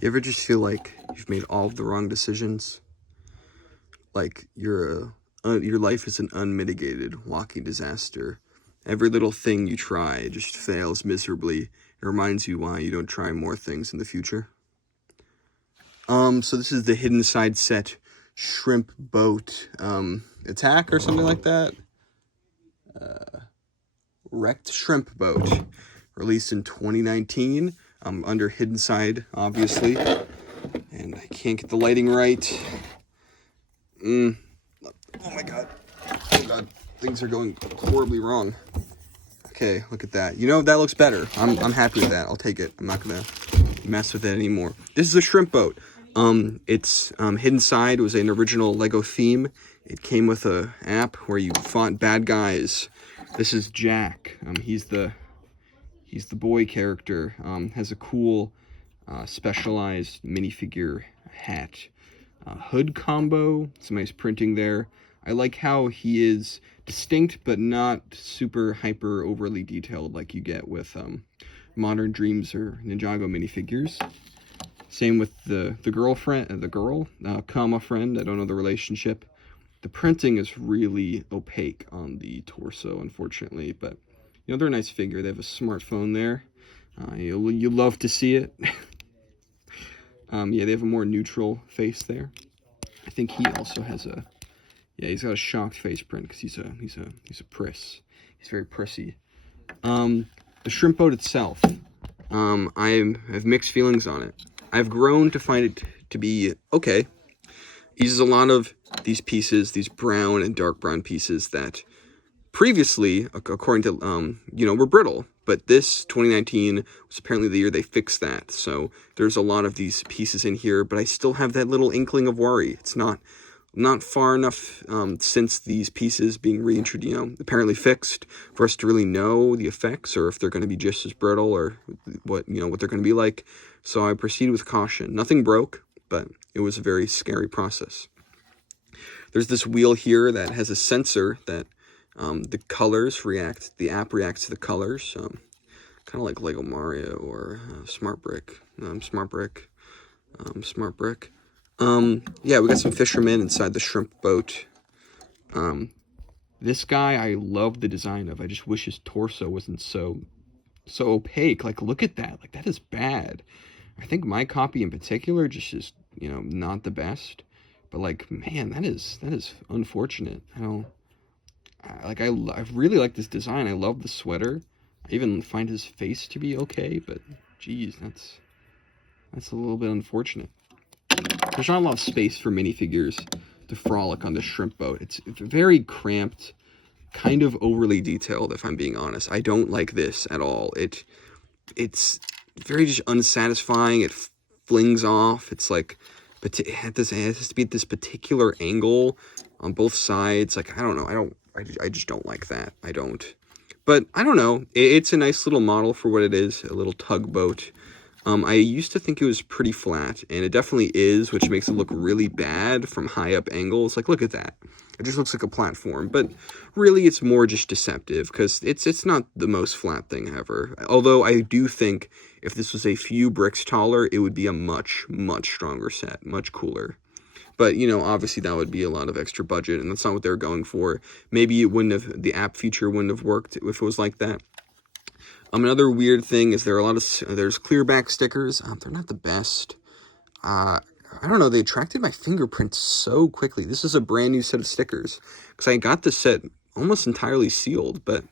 You ever just feel like you've made all of the wrong decisions? Like your life is an unmitigated walking disaster. Every little thing you try just fails miserably. It reminds you why you don't try more things in the future. So this is the Hidden Side set shrimp boat attack or something like that. Wrecked shrimp boat, released in 2019, under Hidden Side, obviously. And I can't get the lighting right. Oh my god. Oh god. Things are going horribly wrong. Okay, look at that. You know, that looks better. I'm happy with that. I'll take it. I'm not gonna mess with it anymore. This is a shrimp boat. It's Hidden Side was an original Lego theme. It came with a app where you fought bad guys. This is Jack. He's the boy character. Has a cool specialized minifigure hat. Hood combo. Some nice printing there. I like how he is distinct but not super hyper overly detailed like you get with Modern Dreams or Ninjago minifigures. Same with the girl, comma friend. I don't know the relationship. The printing is really opaque on the torso, unfortunately, but you know, they're a nice figure. They have a smartphone there. You love to see it. Yeah, they have a more neutral face there. I think he also has a, yeah, he's got a shocked face print because he's a priss. He's very prissy. The shrimp boat itself, I have mixed feelings on it. I've grown to find it to be okay. He uses a lot of these pieces, these brown and dark brown pieces that previously, according to, were brittle. But this 2019 was apparently the year they fixed that. So there's a lot of these pieces in here, but I still have that little inkling of worry. It's not far enough since these pieces being reintroduced, apparently fixed, for us to really know the effects or if they're going to be just as brittle or what they're going to be like. So I proceeded with caution. Nothing broke, but it was a very scary process. There's this wheel here that has a sensor that the colors react. The app reacts to the colors, kind of like Lego Mario or Smart Brick. Yeah, we got some fishermen inside the shrimp boat. This guy I love the design of. I just wish his torso wasn't so opaque. Like, look at that. Like, that is bad. I think my copy in particular just is, not the best. But like, man, that is unfortunate. I really like this design. I love the sweater. I even find his face to be okay, but geez, that's a little bit unfortunate. There's not a lot of space for minifigures to frolic on the shrimp boat. It's very cramped, kind of overly detailed, if I'm being honest. I don't like this at all. It's very just unsatisfying. It flings off. It's like, it has to be at this particular angle on both sides. Like, I don't know. I just don't like that. I don't. But I don't know. It's a nice little model for what it is, a little tugboat. I used to think it was pretty flat, and it definitely is, which makes it look really bad from high up angles. Like, look at that. It just looks like a platform, but really it's more just deceptive because it's not the most flat thing ever. Although I do think if this was a few bricks taller, it would be a much, much stronger set, much cooler. But, obviously that would be a lot of extra budget, and that's not what they're going for. Maybe the app feature wouldn't have worked if it was like that. Another weird thing is there's clear back stickers. They're not the best. I don't know, they attracted my fingerprints so quickly. This is a brand new set of stickers, because I got the set almost entirely sealed, but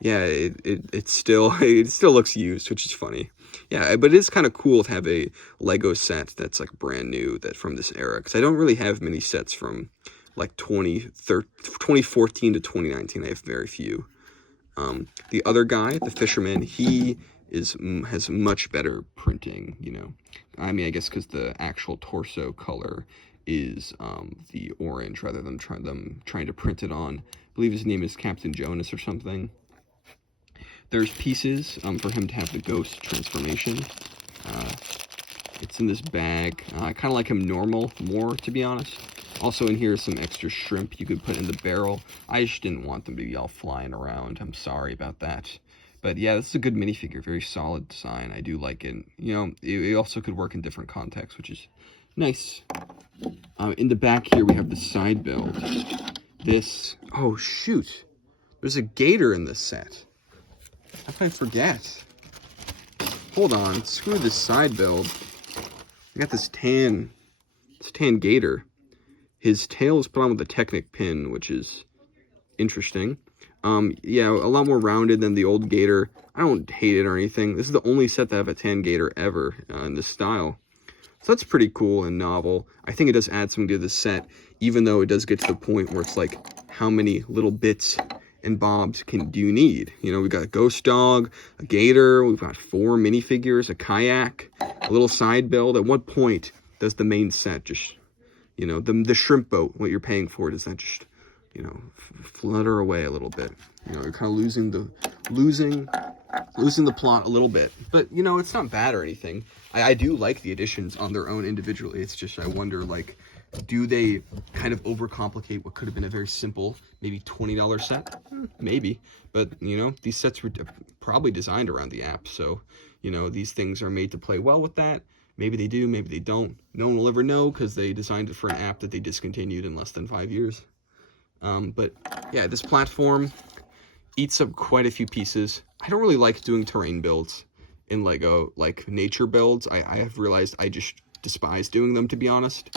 yeah, it still looks used, which is funny. Yeah, but it is kind of cool to have a Lego set that's like brand new, that from this era, because I don't really have many sets from like 2014 to 2019. I have very few. The other guy, the fisherman, he has much better printing, I mean, I guess because the actual torso color is the orange rather than trying to print it on. I believe his name is Captain Jonas or something. There's pieces for him to have the ghost transformation. It's in this bag. I kind of like him normal more, to be honest. Also in here is some extra shrimp you could put in the barrel. I just didn't want them to be all flying around. I'm sorry about that. But yeah, this is a good minifigure, very solid design. I do like it. You know, it also could work in different contexts, which is nice. In the back here, we have the side build. This, oh shoot, there's a gator in this set. How can I forget? Hold on, screw this side build. I got this tan gator. His tail is put on with a Technic pin, which is interesting. Yeah, a lot more rounded than the old gator. I don't hate it or anything. This is the only set that I have a tan gator ever in this style. So that's pretty cool and novel. I think it does add something to the set, even though it does get to the point where it's like, how many little bits and bobs do you need? You know, we've got a ghost dog, a gator, we've got 4 minifigures, a kayak, a little side build. At what point does the main set just, you know, the shrimp boat, what you're paying for, does that just, you know, flutter away a little bit? You know, you're kind of losing the plot a little bit. But, you know, it's not bad or anything. I do like the additions on their own individually. It's just, I wonder, like, do they kind of overcomplicate what could have been a very simple, maybe $20 set? Maybe. But, you know, these sets were probably designed around the app. So, you know, these things are made to play well with that. Maybe they do, maybe they don't. No one will ever know because they designed it for an app that they discontinued in less than 5 years. But, yeah, this platform eats up quite a few pieces. I don't really like doing terrain builds in Lego, like nature builds. I have realized I just despise doing them, to be honest,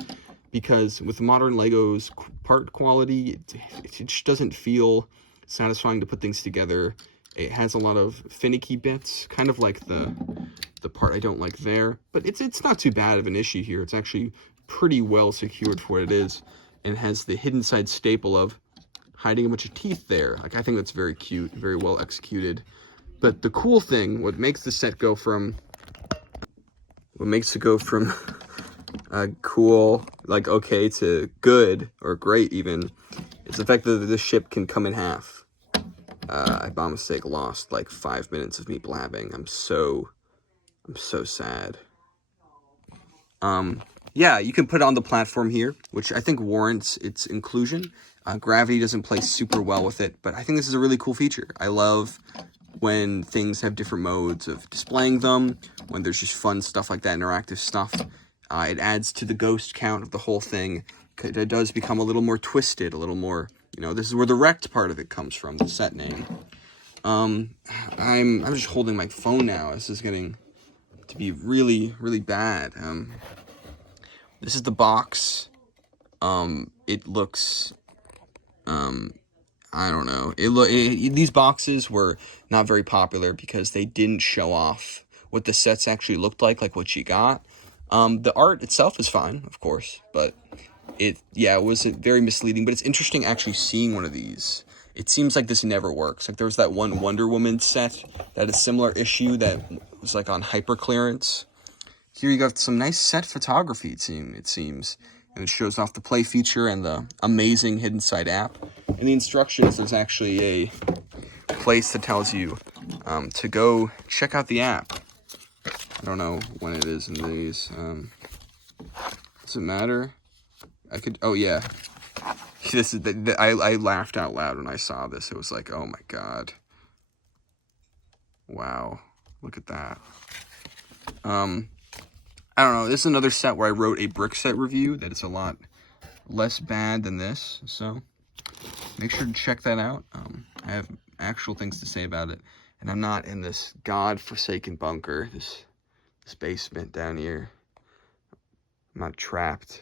because with modern Legos part quality, it just doesn't feel satisfying to put things together. It has a lot of finicky bits, kind of like the part I don't like there, but it's not too bad of an issue here. It's actually pretty well secured for what it is, and has the hidden side staple of hiding a bunch of teeth there. Like, I think that's very cute, very well executed. But the cool thing, what makes the set go from cool, like okay, to good or great even, is the fact that the ship can come in half. I by mistake lost like 5 minutes of me blabbing. I'm so sad. Yeah, you can put it on the platform here, which I think warrants its inclusion. Gravity doesn't play super well with it, but I think this is a really cool feature. I love when things have different modes of displaying them, when there's just fun stuff like that, interactive stuff. It adds to the ghost count of the whole thing. It does become a little more twisted, a little more, you know, this is where the wrecked part of it comes from, the set name. I'm just holding my phone now. This is getting to be really, really bad. This is the box. It looks, I don't know. These boxes were not very popular because they didn't show off what the sets actually looked like what you got. The art itself is fine, of course, but it was very misleading. But it's interesting actually seeing one of these. It seems like this never works. Like there was that one Wonder Woman set that had a similar issue that was like on hyper clearance. Here you got some nice set photography, it seems. And it shows off the play feature and the amazing hidden side app. In the instructions, there's actually a place that tells you to go check out the app. I don't know when it is in these. Does it matter? Oh yeah. This is I laughed out loud when I saw this. It was like, oh my god. Wow. Look at that. I don't know, this is another set where I wrote a brick set review that is a lot less bad than this, so make sure to check that out. I have actual things to say about it, and I'm not in this god-forsaken bunker, this basement down here. I'm not trapped